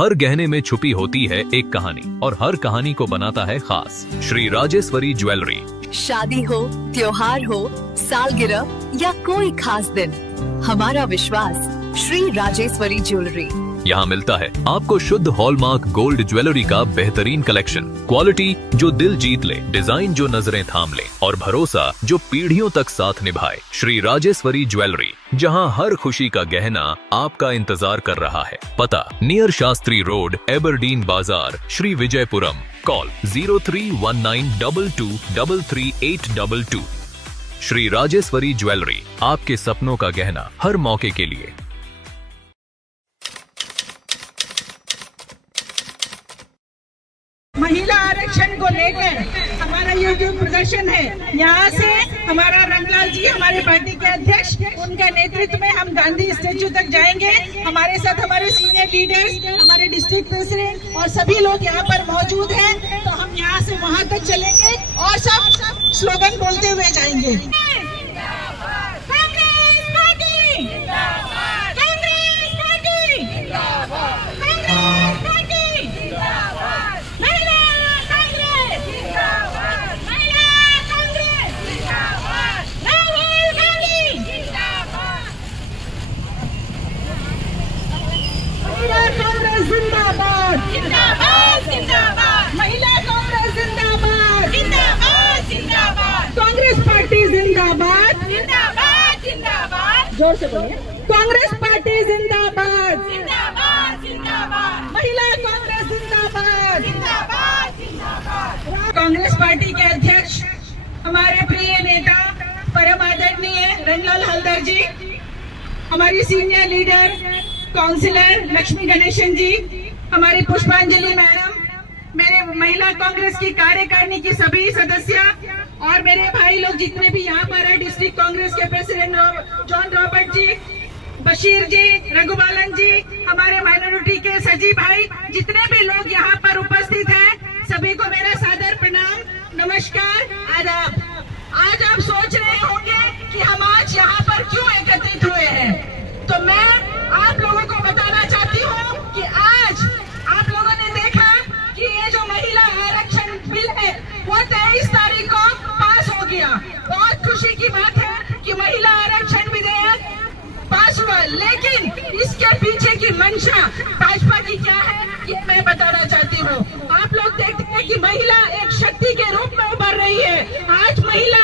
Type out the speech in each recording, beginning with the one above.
हर गहने में छुपी होती है एक कहानी और हर कहानी को बनाता है खास। श्री राजेश्वरी ज्वेलरी। शादी हो, त्योहार हो, सालगिरह या कोई खास दिन, हमारा विश्वास श्री राजेश्वरी ज्वेलरी। यहाँ मिलता है आपको शुद्ध हॉलमार्क गोल्ड ज्वेलरी का बेहतरीन कलेक्शन, क्वालिटी जो दिल जीत ले, डिजाइन जो नजरें थाम ले और भरोसा जो पीढ़ियों तक साथ निभाए। श्री राजेश्वरी ज्वेलरी, जहाँ हर खुशी का गहना आपका इंतजार कर रहा है। पता नियर शास्त्री रोड, एबरडीन बाजार, श्री विजयपुरम। कॉल 031922333822। श्री राजेश्वरी ज्वेलरी, आपके सपनों का गहना हर मौके के लिए। महिला आरक्षण को लेकर हमारा ये जो प्रदर्शन है, यहाँ से हमारा रंगलाल जी, हमारे पार्टी के अध्यक्ष, उनका नेतृत्व में हम गांधी स्टेच्यू तक जाएंगे। हमारे साथ हमारे सीनियर लीडर्स, हमारे डिस्ट्रिक्ट प्रेसिडेंट और सभी लोग यहाँ पर मौजूद हैं। तो हम यहाँ से वहाँ तक चलेंगे और सब स्लोगन बोलते हुए जाएंगे। जिंदाबाद जिंदाबाद जिंदाबाद, महिला कांग्रेस जिंदाबाद जिंदाबाद जिंदाबाद, कांग्रेस पार्टी जिंदाबाद जिंदाबाद जिंदाबाद, जोर से बोलिए, कांग्रेस पार्टी जिंदाबाद जिंदाबाद जिंदाबाद, महिला कांग्रेस जिंदाबाद जिंदाबाद जिंदाबाद। कांग्रेस पार्टी के अध्यक्ष, हमारे प्रिय नेता परम आदरणीय रंगलाल हलदर जी, हमारी senior leader councillor Lakshmi Ganesan ji, हमारी पुष्पांजलि मैडम, मेरे महिला कांग्रेस की कार्यकारिणी की सभी सदस्य और मेरे भाई लोग जितने भी यहाँ पर है, डिस्ट्रिक्ट कांग्रेस के प्रेसिडेंट जॉन रॉबर्ट जी, बशीर जी, रघुबालन जी, हमारे माइनॉरिटी के सजी भाई, जितने भी लोग यहाँ पर उपस्थित हैं, सभी को मेरा सादर प्रणाम, नमस्कार, आदाब। आज आप सोच रहे होंगे कि हम आज यहाँ पर क्यों एकत्रित हुए हैं, तो मैं आप लोगों को बताना चाहती हूँ कि आज आप लोगों ने देखा कि ये जो महिला आरक्षण बिल है वो 23 तारीख को पास हो गया। बहुत खुशी की बात है कि महिला आरक्षण विधेयक पास हुआ, लेकिन इसके पीछे की मंशा भाजपा की क्या है ये मैं बताना चाहती हूँ। आप लोग देखते हैं कि महिला एक शक्ति के रूप में उभर रही है। आज महिला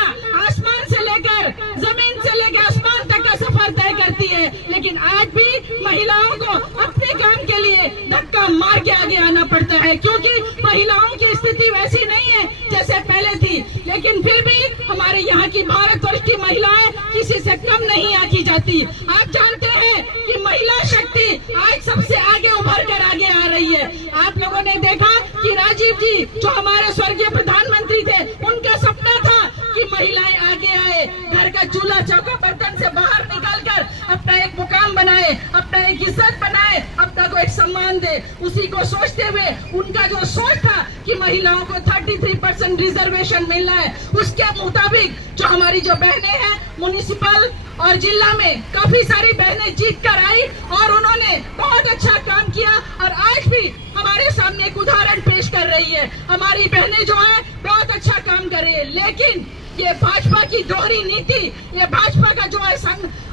आसमान से लेकर जमीन से लेकर आसमान तक का सफर तय करती है, लेकिन आज भी महिलाओं को अपने काम के लिए धक्का मार के आगे आना पड़ता है, क्योंकि महिलाओं की स्थिति वैसी नहीं है जैसे पहले थी। लेकिन फिर भी हमारे यहाँ की भारतवर्ष की महिलाएं किसी से कम नहीं आंकी जाती। आप जानते हैं कि महिला शक्ति आज सबसे आगे उभर कर आगे आ रही है। आप लोगों ने देखा कि राजीव जी जो हमारे स्वर्गीय प्रधानमंत्री थे, उनका सपना था कि महिलाएं आगे आए, घर का चूल्हा चौका बर्तन से बाहर निकलकर अपना एक मुकाम बनाए, अपना एक इज्जत बनाए, अपना को एक सम्मान दे। उसी को सोचते हुए उनका जो सोच था कि महिलाओं को 33% रिजर्वेशन मिलना है, उसके मुताबिक जो हमारी जो बहनें हैं म्युनिसिपल और जिला में काफी सारी बहनें जीत कर आई और उन्होंने बहुत अच्छा काम किया और आज भी हमारे सामने एक उदाहरण पेश कर रही है। हमारी बहनें जो है बहुत अच्छा काम कर रही है, लेकिन ये भाजपा की दोहरी नीति, ये भाजपा का जो है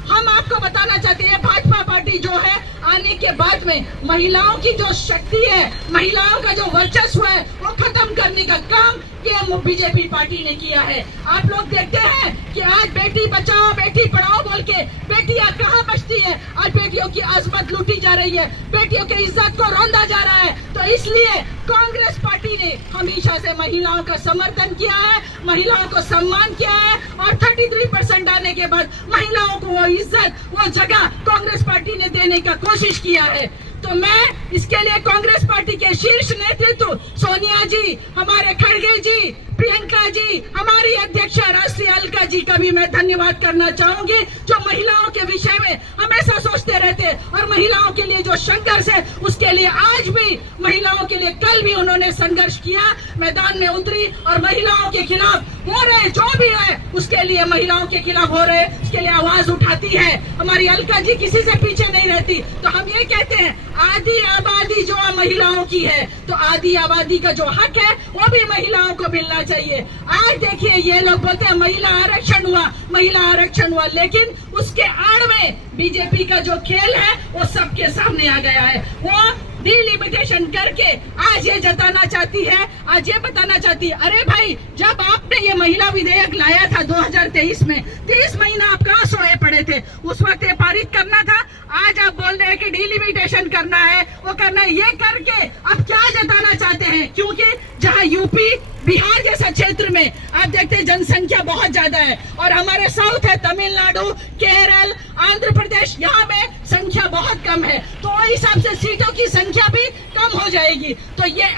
हम आपको बताना चाहते हैं, भाजपा पार्टी जो है आने के बाद में महिलाओं की जो शक्ति है, महिलाओं का जो वर्चस्व है वो खत्म करने का काम ये बीजेपी पार्टी ने किया है। आप लोग देखते हैं कि आज बेटी बचाओ बेटी पढ़ाओ बोल के बेटियां कहाँ बचती है, आज बेटियों की अजमत लूटी जा रही है, बेटियों की इज्जत को रौंदा जा रहा है। तो इसलिए कांग्रेस पार्टी ने हमेशा से महिलाओं का समर्थन किया है, महिलाओं को सम्मान किया है और 33% आने के बाद महिलाओं को वो इज्जत, वो जगह कांग्रेस पार्टी ने देने का कोशिश किया है। तो मैं इसके लिए कांग्रेस पार्टी के शीर्ष नेतृत्व सोनिया जी, हमारे खड़गे जी, प्रियंका जी, हमारी अध्यक्षा राष्ट्रीय अलका जी का भी मैं धन्यवाद करना चाहूंगी, जो महिलाओं के विषय में हमेशा सोचते रहते और महिलाओं के लिए जो संघर्ष है उसके लिए आज भी महिलाओं के लिए कल भी उन्होंने संघर्ष किया, मैदान में उतरी और महिलाओं के खिलाफ हो रहे जो भी है उसके लिए महिलाओं के खिलाफ हो रहे उसके लिए आवाज उठाती है। हमारी अलका जी किसी से पीछे नहीं रहती। तो हम ये कहते हैं आधी आबादी जो महिलाओं की है, तो आधी आबादी का जो हक है वो भी महिलाओं को मिलना चाहिए। आज देखिए ये लोग बोलते हैं महिला आरक्षण हुआ, लेकिन उसके आड़ में बीजेपी का जो खेल है वो सबके सामने आ गया है। वो डिलिमिटेशन करके आज ये जताना चाहती है, आज ये बताना चाहती है, अरे भाई जब आपने ये महिला विधेयक लाया था 2023 में, 30 महीना आप कहाँ सोए पड़े थे? उस वक्त ये पारित करना था। आज आप बोल रहे हैं कि डिलिमिटेशन करना है, वो करना है, ये करके आप क्या जताना चाहते हैं? क्योंकि जहाँ यूपी बिहार जैसा क्षेत्र में आप देखते हैं जनसंख्या बहुत ज्यादा है और हमारे साउथ है तमिलनाडु, केरल, आंध्र प्रदेश, यहाँ में संख्या बहुत कम है, तो उस हिसाब से सीटों की संख्या भी कम हो जाएगी। तो ये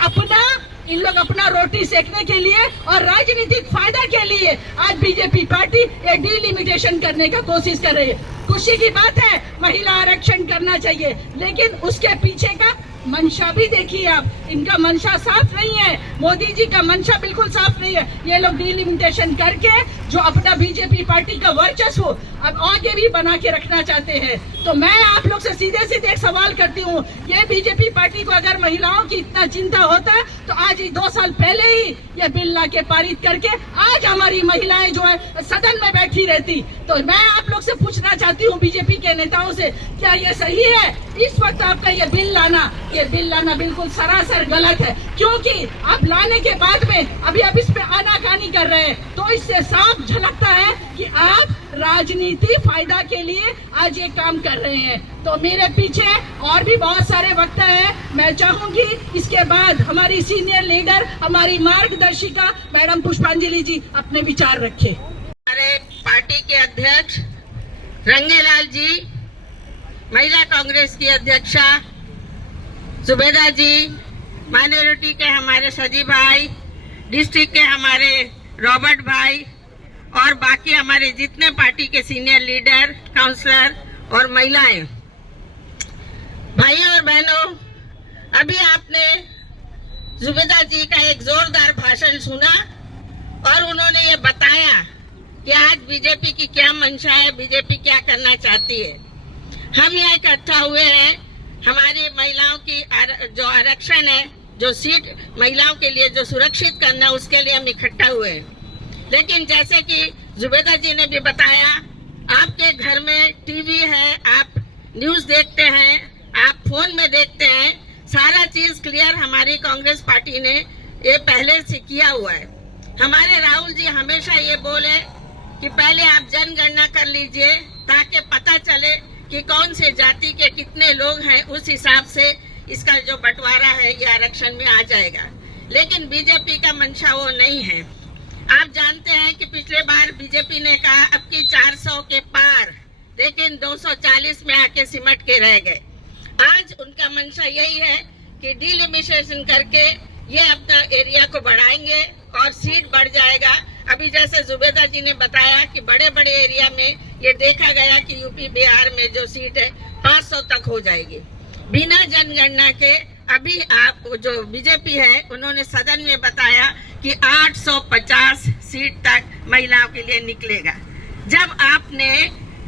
इन लोग अपना रोटी सेकने के लिए और राजनीतिक फायदा के लिए आज बीजेपी पार्टी एक डिलिमिटेशन करने का कोशिश कर रही है। खुशी की बात है, महिला आरक्षण करना चाहिए, लेकिन उसके पीछे का मंशा भी देखिए आप, इनका मंशा साफ नहीं है, मोदी जी का मंशा बिल्कुल साफ नहीं है। ये लोग डिलिमिटेशन करके जो अपना बीजेपी पार्टी का वर्चस्व अब आगे भी बना के रखना चाहते हैं। तो मैं आप लोग से सीधे सीधे एक सवाल करती हूँ, ये बीजेपी पार्टी को अगर महिलाओं की इतना चिंता होता तो आज 2 साल पहले ही ये बिल ला के पारित करके आज हमारी महिलाएं जो है सदन में बैठी रहती। तो मैं आप लोग से पूछना चाहती हूँ बीजेपी के नेताओं से, क्या ये सही है इस वक्त आपका ये बिल लाना बिल्कुल सरासर गलत है, क्योंकि आप लाने के बाद में अभी आप इस पे आनाकानी कर रहे हैं, तो इससे साफ झलकता है कि आप राजनीति फायदा के लिए आज ये काम कर रहे हैं। तो मेरे पीछे और भी बहुत सारे वक्ता हैं, मैं चाहूंगी इसके बाद हमारी सीनियर लीडर, हमारी मार्गदर्शिका मैडम पुष्पांजलि जी अपने विचार रखें। हमारे पार्टी के अध्यक्ष रंगेलाल जी, महिला कांग्रेस की अध्यक्षा जुबेदा जी, माइनॉरिटी के हमारे सजी भाई, डिस्ट्रिक्ट के हमारे रॉबर्ट भाई और बाकी हमारे जितने पार्टी के सीनियर लीडर, काउंसलर और महिलाएं, भाइयों और बहनों, अभी आपने जुबेदा जी का एक जोरदार भाषण सुना और उन्होंने ये बताया कि आज बीजेपी की क्या मंशा है, बीजेपी क्या करना चाहती है। हम यहाँ इकट्ठा हुए हैं, हमारी महिलाओं की जो आरक्षण है, जो सीट महिलाओं के लिए जो सुरक्षित करना, उसके लिए हम इकट्ठा हुए हैं। लेकिन जैसे कि जुबेदा जी ने भी बताया, आपके घर में टीवी है, आप न्यूज देखते हैं, आप फोन में देखते हैं, सारा चीज क्लियर हमारी कांग्रेस पार्टी ने ये पहले से किया हुआ है। हमारे राहुल जी हमेशा ये बोले कि पहले आप जनगणना कर लीजिए ताकि पता चले कि कौन से जाति के कितने लोग हैं, उस हिसाब से इसका जो बंटवारा है ये आरक्षण में आ जाएगा। लेकिन बीजेपी का मंशा वो नहीं है। आप जानते हैं कि पिछले बार बीजेपी ने कहा अब की 400 के पार, लेकिन 240 में आके सिमट के रह गए। आज उनका मंशा यही है कि डिलिमिटेशन करके ये अपना एरिया को बढ़ाएंगे और सीट बढ़ जाएगा। अभी जैसे जुबेदा जी ने बताया कि बड़े बड़े एरिया में ये देखा गया कि यूपी बिहार में जो सीट है 500 तक हो जाएगी बिना जनगणना के। अभी आप जो बीजेपी है उन्होंने सदन में बताया कि 850 सीट तक महिलाओं के लिए निकलेगा। जब आपने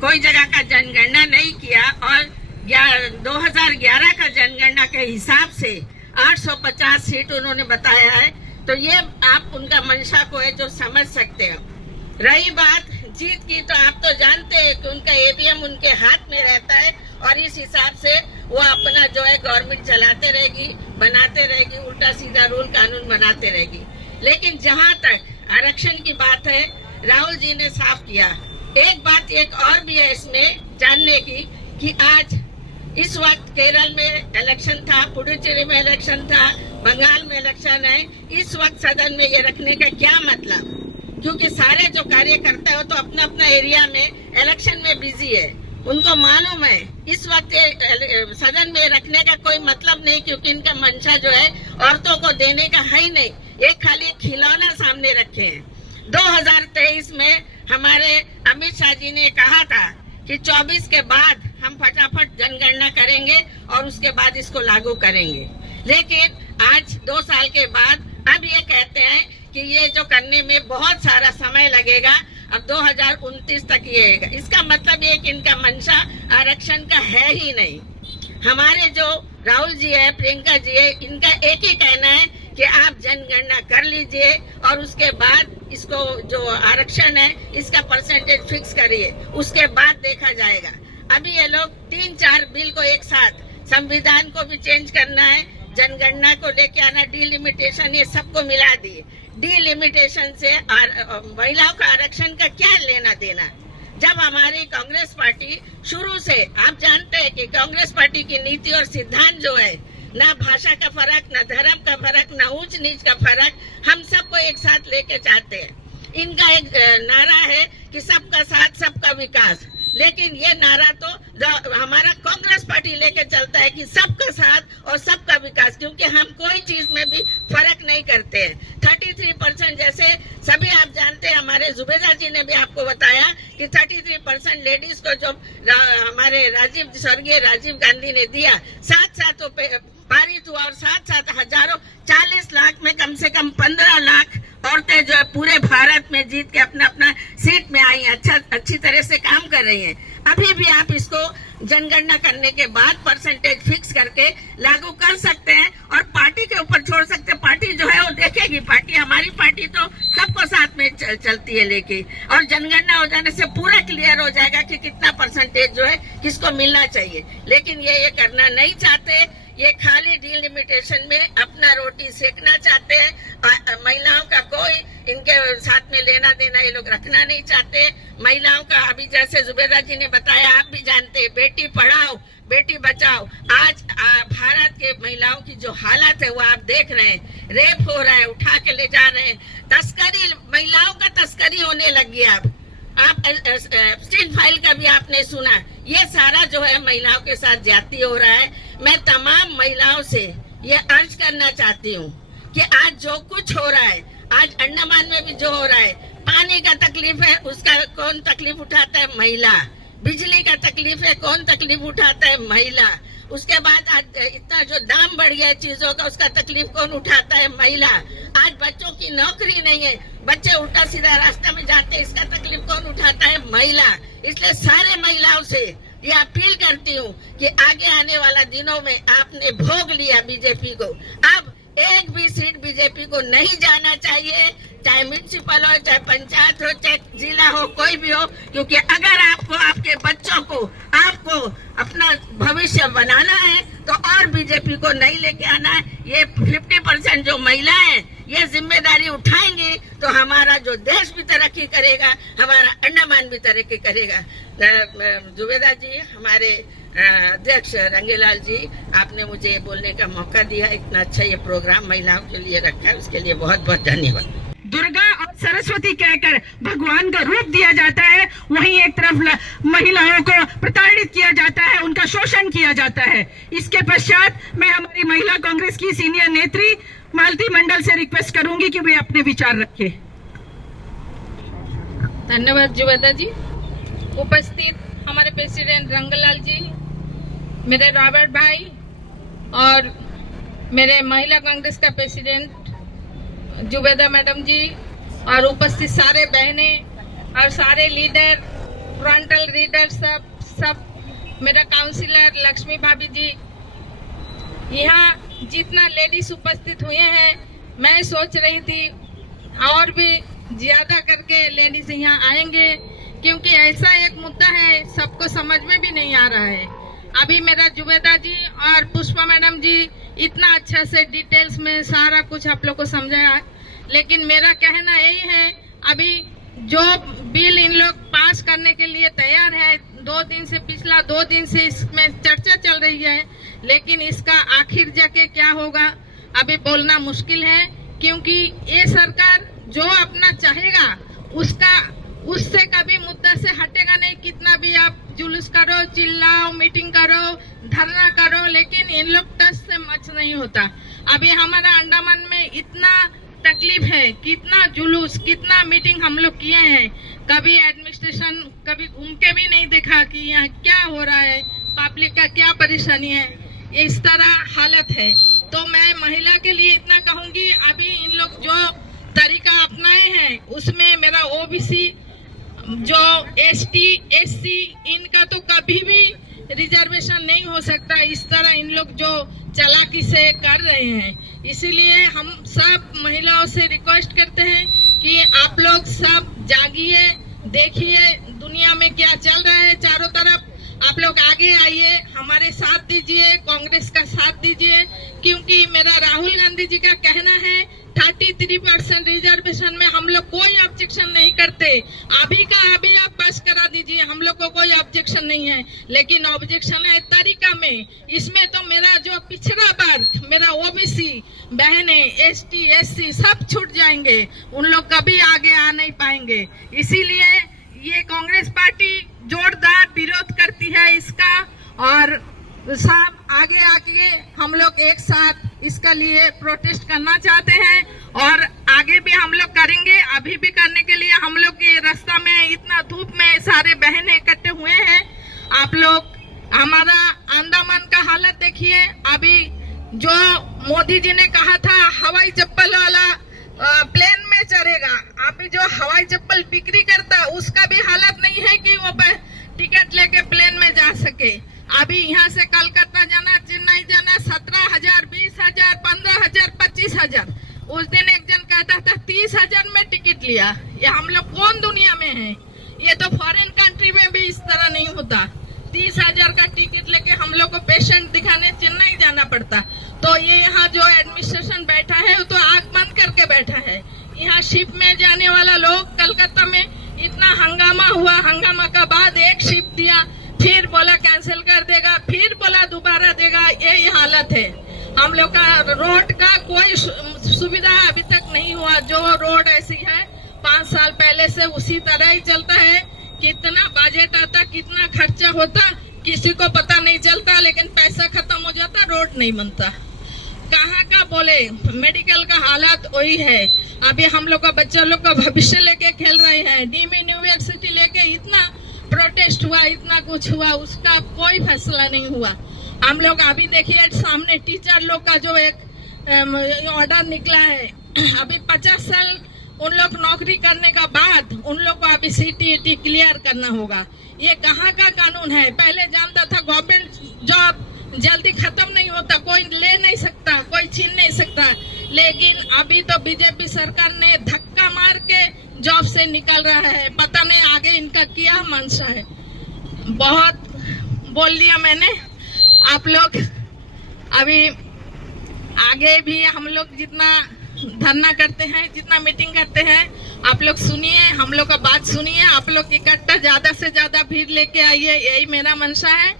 कोई जगह का जनगणना नहीं किया और 2011 का जनगणना के हिसाब से 850 सीट उन्होंने बताया है, तो ये आप उनका मंशा को है जो समझ सकते हो। रही बात जीत की, तो आप तो जानते हैं कि उनका ईवीएम उनके हाथ में रहता है और इस हिसाब से वो अपना जो है गवर्नमेंट चलाते रहेगी, बनाते रहेगी, उल्टा सीधा रूल कानून बनाते रहेगी। लेकिन जहां तक आरक्षण की बात है, राहुल जी ने साफ किया। एक बात एक और भी है इसमें जानने की कि आज इस वक्त केरल में इलेक्शन था, पुडुचेरी में इलेक्शन था, बंगाल में इलेक्शन है। इस वक्त सदन में ये रखने का क्या मतलब? क्योंकि सारे जो कार्यकर्ता हो तो अपना अपना एरिया में इलेक्शन में बिजी है, उनको मालूम है इस वक्त सदन में रखने का कोई मतलब नहीं, क्योंकि इनका मंशा जो है औरतों को देने का है ही नहीं, एक खाली खिलौना सामने रखे हैं। 2023 में हमारे अमित शाह जी ने कहा था कि 24 के बाद हम फटाफट जनगणना करेंगे और उसके बाद इसको लागू करेंगे, लेकिन आज 2 साल के बाद अब ये कहते हैं कि ये जो करने में बहुत सारा समय लगेगा, अब 2029 तक ये है। इसका मतलब ये कि इनका मंशा आरक्षण का है ही नहीं। हमारे जो राहुल जी है, प्रियंका जी है, इनका एक ही कहना है कि आप जनगणना कर लीजिए और उसके बाद इसको जो आरक्षण है इसका परसेंटेज फिक्स करिए, उसके बाद देखा जाएगा। अभी ये लोग 3-4 बिल को एक साथ, संविधान को भी चेंज करना है, जनगणना को लेके आना, डिलिमिटेशन, ये सबको मिला दिए। डिलिमिटेशन से महिलाओं का आरक्षण का क्या लेना देना? जब हमारी कांग्रेस पार्टी शुरू से, आप जानते हैं कि कांग्रेस पार्टी की नीति और सिद्धांत जो है, ना भाषा का फर्क, ना धर्म का फर्क, ना ऊंच नीच का फर्क, हम सबको एक साथ लेके चाहते हैं। इनका एक नारा है कि सबका साथ सबका विकास, लेकिन ये नारा तो हमारा कांग्रेस पार्टी लेके चलता है कि सबका साथ और सबका विकास, क्योंकि हम कोई चीज में भी फर्क नहीं करते हैं। 33% जैसे सभी आप जानते हैं, हमारे जुबेदा जी ने भी आपको बताया कि 33% लेडीज को जो हमारे स्वर्गीय राजीव गांधी ने दिया, साथ पारित हुआ और साथ हजारों 40 लाख में कम से कम 15 लाख औरतें जो है पूरे भारत में जीत के अपना सीट में आई, अच्छी तरह से काम कर रही हैं। अभी भी आप इसको जनगणना करने के बाद परसेंटेज फिक्स करके लागू कर सकते हैं और पार्टी के ऊपर छोड़ सकते हैं। पार्टी जो है वो देखेगी, पार्टी, हमारी पार्टी तो सबको साथ में चलती है लेके, और जनगणना हो जाने से पूरा क्लियर हो जाएगा कि कितना परसेंटेज जो है किसको मिलना चाहिए। लेकिन ये करना नहीं चाहते, ये खाली डिलिमिटेशन में अपना रोटी सेकना चाहते हैं। महिलाओं का कोई इनके साथ में लेना देना ये लोग रखना नहीं चाहते। महिलाओं का अभी जैसे जुबेदा जी ने बताया, आप भी जानते हैं, बेटी पढ़ाओ बेटी बचाओ। आज भारत के महिलाओं की जो हालत है वो आप देख रहे हैं, रेप हो रहा है, उठा के ले जा रहे हैं, तस्करी, महिलाओं का तस्करी होने लग गया। आप एब्स्टीन फाइल का भी आपने सुना, ये सारा जो है महिलाओं के साथ ज्यादती हो रहा है। मैं तमाम महिलाओं से ये अर्ज करना चाहती हूँ कि आज जो कुछ हो रहा है, आज अंडमान में भी जो हो रहा है, पानी का तकलीफ है, उसका कौन तकलीफ उठाता है? महिला। बिजली का तकलीफ है, कौन तकलीफ उठाता है? महिला। उसके बाद आज इतना जो दाम बढ़ गया है चीजों का, उसका तकलीफ कौन उठाता है? महिला। आज बच्चों की नौकरी नहीं है, बच्चे उल्टा सीधा रास्ते में जाते हैं, इसका तकलीफ कौन उठाता है? महिला। इसलिए सारे महिलाओं से ये अपील करती हूँ कि आगे आने वाला दिनों में आपने भोग लिया बीजेपी को, अब एक भी सीट बीजेपी को नहीं जाना चाहिए, चाहे म्यूनिसिपल हो, चाहे पंचायत हो, चाहे जिला हो, कोई भी हो, क्योंकि अगर आपको, आपके बच्चों को, आपको अपना भविष्य बनाना है तो और बीजेपी को नहीं लेके आना है। ये 50% जो महिलाएं हैं ये जिम्मेदारी उठाएंगी तो हमारा जो देश भी तरक्की करेगा, हमारा अंडमान भी तरक्की करेगा। जुबेदा जी, हमारे अध्यक्ष रंगेलाल जी, आपने मुझे बोलने का मौका दिया, इतना अच्छा ये प्रोग्राम महिलाओं के लिए रखा है, उसके लिए बहुत बहुत धन्यवाद। दुर्गा और सरस्वती कहकर भगवान का रूप दिया जाता है, वहीं एक तरफ महिलाओं को प्रताड़ित किया जाता है, उनका शोषण किया जाता है। इसके पश्चात मैं हमारी महिला कांग्रेस की सीनियर नेत्री मालती मंडल से रिक्वेस्ट करूंगी कि वे अपने विचार रखें। धन्यवाद जुबेदा जी। उपस्थित हमारे प्रेसिडेंट रंगलाल जी, मेरे रॉबर्ट भाई और मेरे महिला कांग्रेस का प्रेसिडेंट जुबेदा मैडम जी, और उपस्थित सारे बहनें और सारे लीडर, फ्रंटल लीडर, सब मेरा काउंसिलर लक्ष्मी भाभी जी, यहाँ जितना लेडीज उपस्थित हुए हैं, मैं सोच रही थी और भी ज्यादा करके लेडीज यहाँ आएंगे, क्योंकि ऐसा एक मुद्दा है सबको समझ में भी नहीं आ रहा है। अभी मेरा जुबेदा जी और पुष्पा मैडम जी इतना अच्छा से डिटेल्स में सारा कुछ आप लोग को समझाया है, लेकिन मेरा कहना यही है, अभी जो बिल इन लोग पास करने के लिए तैयार है, 2 दिन से, पिछला 2 दिन से इसमें चर्चा चल रही है, लेकिन इसका आखिर जाके क्या होगा अभी बोलना मुश्किल है, क्योंकि ये सरकार जो अपना चाहेगा उससे कभी मुद्दा से हटेगा नहीं। कितना भी आप जुलूस जुलूस करो, चिल्लाओ, मीटिंग करो, धरना करो, लेकिन इन लोग टच से मच नहीं होता। अभी हमारा अंडमान में इतना तकलीफ है, कितना जुलूस, कितना मीटिंग हम लोग किए हैं, कभी एडमिनिस्ट्रेशन कभी घूम के भी नहीं देखा कि यहाँ क्या हो रहा है, पब्लिक का क्या परेशानी है। इस तरह हालत है। तो मैं महिला के लिए इतना कहूंगी, अभी इन लोग जो तरीका अपनाए हैं उसमें मेरा ओबीसी, जो एसटी, एससी, इनका तो कभी भी रिजर्वेशन नहीं हो सकता। इस तरह इन लोग जो चालाकी से कर रहे हैं, इसीलिए हम सब महिलाओं से रिक्वेस्ट करते हैं कि आप लोग सब जागिए, देखिए दुनिया में क्या चल रहा है चारों तरफ। आप लोग आगे आइए, हमारे साथ दीजिए, कांग्रेस का साथ दीजिए, क्योंकि मेरा राहुल गांधी जी का कहना है 33% रिजर्वेशन में हम लोग कोई ऑब्जेक्शन नहीं करते। अभी का अभी आप पास करा दीजिए, हम लोग को कोई ऑब्जेक्शन नहीं है, लेकिन ऑब्जेक्शन है तरीका में। इसमें तो मेरा जो पिछड़ा वर्ग, मेरा ओबीसी बहनें, एसटी, एससी सब छूट जाएंगे, उन लोग कभी आगे आ नहीं पाएंगे। इसीलिए ये कांग्रेस पार्टी जोरदार विरोध करती है इसका, और सब आगे आके हम लोग एक साथ इसका लिए प्रोटेस्ट करना चाहते हैं, और आगे भी हम लोग करेंगे। अभी भी करने के लिए हम लोग के रास्ता में इतना धूप में सारे बहनें इकट्ठे हुए हैं। आप लोग हमारा अंडमान का हालत देखिए। अभी जो मोदी जी ने कहा था हवाई चप्पल वाला प्लेन में चढ़ेगा, अभी जो हवाई चप्पल बिक्री करता उसका भी हालत नहीं है कि वो टिकट लेके प्लेन में जा सके। अभी यहाँ से कलकत्ता जाना, चेन्नई जाना 17,000, 20,000, 15,000, 25,000। उस दिन एक जन कहता था 30,000 में टिकट लिया। ये हम लोग कौन दुनिया में है? ये तो फॉरेन कंट्री में भी इस तरह नहीं होता। 30,000 का टिकट लेके हम लोग को पेशेंट दिखाने चेन्नई जाना पड़ता। तो ये यहाँ जो एडमिनिस्ट्रेशन बैठा है वो तो आंख बंद करके बैठा है। यहाँ शिप में जाने वाला लोग, कलकत्ता में इतना हंगामा हुआ, हंगामा का बाद एक शिप दिया, फिर बोला कैंसिल कर देगा, फिर बोला दोबारा देगा। यही हालत है। हम लोग का रोड का कोई सुविधा अभी तक नहीं हुआ। जो रोड ऐसी है 5 साल पहले से उसी तरह ही चलता है। कितना बजट आता, कितना खर्चा होता, किसी को पता नहीं चलता, लेकिन पैसा खत्म हो जाता, रोड नहीं बनता। कहाँ का बोले, मेडिकल का हालत वही है। अभी हम लोग का बच्चा लोग का भविष्य लेके खेल रहे हैं। डीम यूनिवर्सिटी लेके इतना प्रोटेस्ट हुआ, इतना कुछ हुआ, उसका कोई फैसला नहीं हुआ। हम लोग अभी देखिए सामने टीचर लोग का जो एक ऑर्डर निकला है, अभी 50 साल उन लोग नौकरी करने का बाद उन लोग को अभी CTET क्लियर करना होगा। ये कहाँ का कानून है? पहले जानता था गवर्नमेंट जॉब जल्दी खत्म नहीं होता, कोई ले नहीं सकता, कोई छीन नहीं सकता, लेकिन अभी तो बीजेपी सरकार ने धक्का मार के जॉब से निकल रहा है। पता नहीं आगे इनका क्या मंशा है। बहुत बोल दिया मैंने। आप लोग अभी आगे भी हम लोग जितना धरना करते हैं, जितना मीटिंग करते हैं, आप लोग सुनिए, हम लोग का बात सुनिए। आप लोग इकट्ठा ज्यादा से ज्यादा भीड़ लेके आइए, यही मेरा मंशा है।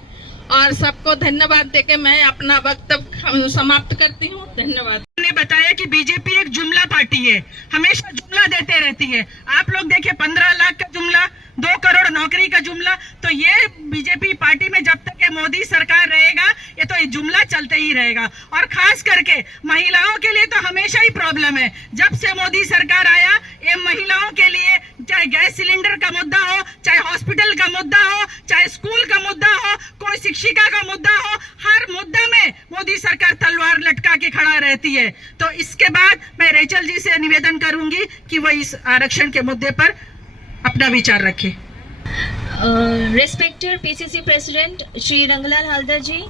और सबको धन्यवाद देके मैं अपना वक्तव्य समाप्त करती हूँ। धन्यवाद। ने बताया कि बीजेपी एक जुमला पार्टी है, हमेशा जुमला देते रहती है। आप लोग देखिए 15 लाख का जुमला, 2 करोड़ नौकरी का जुमला। तो ये बीजेपी पार्टी में जब तक ये मोदी सरकार रहेगा, ये तो ये जुमला चलते ही रहेगा। और खास करके महिलाओं के लिए तो हमेशा ही प्रॉब्लम है। जब से मोदी सरकार आया, ये महिलाओं के लिए चाहे गैस सिलेंडर का मुद्दा हो, चाहे हॉस्पिटल का मुद्दा हो, चाहे स्कूल का मुद्दा हो, कोई शिक्षिका का मुद्दा हो, हर मुद्दे में मोदी सरकार तलवार लटका के खड़ा रहती है। तो इसके बाद मैं रेचल जी से निवेदन करूंगी कि वो इस आरक्षण के मुद्दे पर अपना विचार रखें। Respected PCC president Shri Rangalal Haldar ji,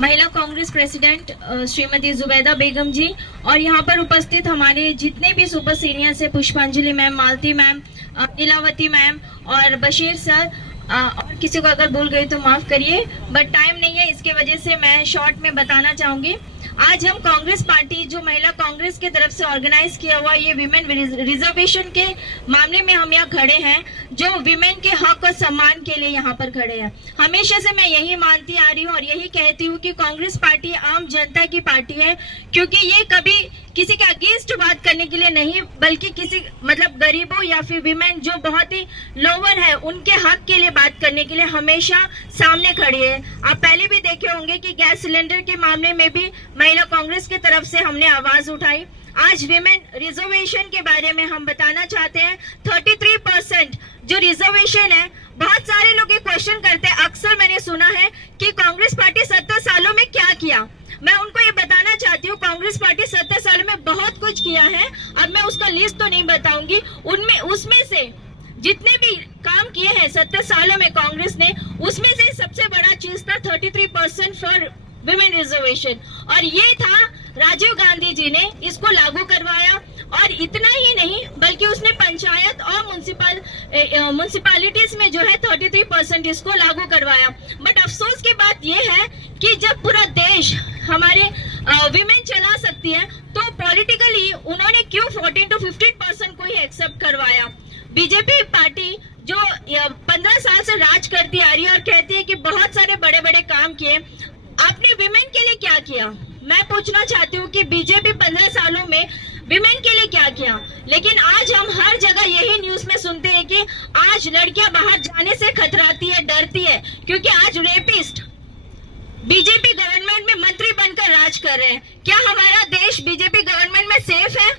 महिला कांग्रेस प्रेसिडेंट श्रीमती जुबैदा बेगम जी, और यहाँ पर उपस्थित हमारे जितने भी सुपर सीनियर्स है, पुष्पांजलि मैम, मालती मैम, नीलावती मैम और बशीर सर, और किसी को अगर भूल गई तो माफ करिए, बट टाइम नहीं है, इसके वजह से मैं शॉर्ट में बताना चाहूंगी। आज हम कांग्रेस पार्टी जो महिला कांग्रेस की तरफ से ऑर्गेनाइज किया हुआ ये विमेन रिजर्वेशन के मामले में हम यहाँ खड़े हैं, जो विमेन के हक और सम्मान के लिए यहाँ पर खड़े हैं। हमेशा से मैं यही मानती आ रही हूँ और यही कहती हूँ कि कांग्रेस पार्टी आम जनता की पार्टी है, क्योंकि ये कभी किसी के अगेंस्ट बात करने के लिए नहीं, बल्कि किसी मतलब गरीबों या फिर विमेन जो बहुत ही लोअर है उनके हक के लिए बात करने के लिए हमेशा सामने खड़ी है। आप पहले भी देखे होंगे कि गैस सिलेंडर के मामले में भी महिला कांग्रेस की तरफ से हमने आवाज उठाई। आज विमेन रिजर्वेशन के बारे में हम बताना चाहते हैं। 33% जो रिजर्वेशन है, बहुत सारे लोग ये क्वेश्चन करते हैं, अक्सर मैंने सुना है कि कांग्रेस पार्टी 70 सालों में क्या किया। मैं उनको ये बताना चाहती हूँ, कांग्रेस पार्टी 70 सालों में बहुत कुछ किया है। अब मैं उसका लिस्ट तो नहीं बताऊंगी, उसमें से जितने भी काम किए हैं 70 सालों में कांग्रेस ने, उसमें से सबसे बड़ा चीज था 33% फॉर विमेन रिजर्वेशन, और ये था राजीव गांधी जी ने इसको लागू करवाया। और इतना ही नहीं बल्कि उसने पंचायत और म्युनिसिपैलिटीज में जो है 33% इसको लागू करवाया। बट अफसोस की बात ये है कि जब पूरा देश हमारे विमेन चला सकती है, तो पॉलिटिकली उन्होंने क्यों 14 to 15% को ही एक्सेप्ट करवाया। बीजेपी पार्टी जो 15 साल से राज करती आ रही है और कहती है कि बहुत सारे बड़े बड़े काम किए, आपने विमेन के लिए क्या किया? मैं पूछना चाहती हूँ कि बीजेपी 15 सालों में विमेन के लिए क्या किया? लेकिन आज हम हर जगह यही न्यूज में सुनते हैं कि आज लड़कियां बाहर जाने से खतराती है, डरती है, क्योंकि आज रेपिस्ट बीजेपी गवर्नमेंट में मंत्री बनकर राज कर रहे हैं। क्या हमारा देश बीजेपी गवर्नमेंट में सेफ है?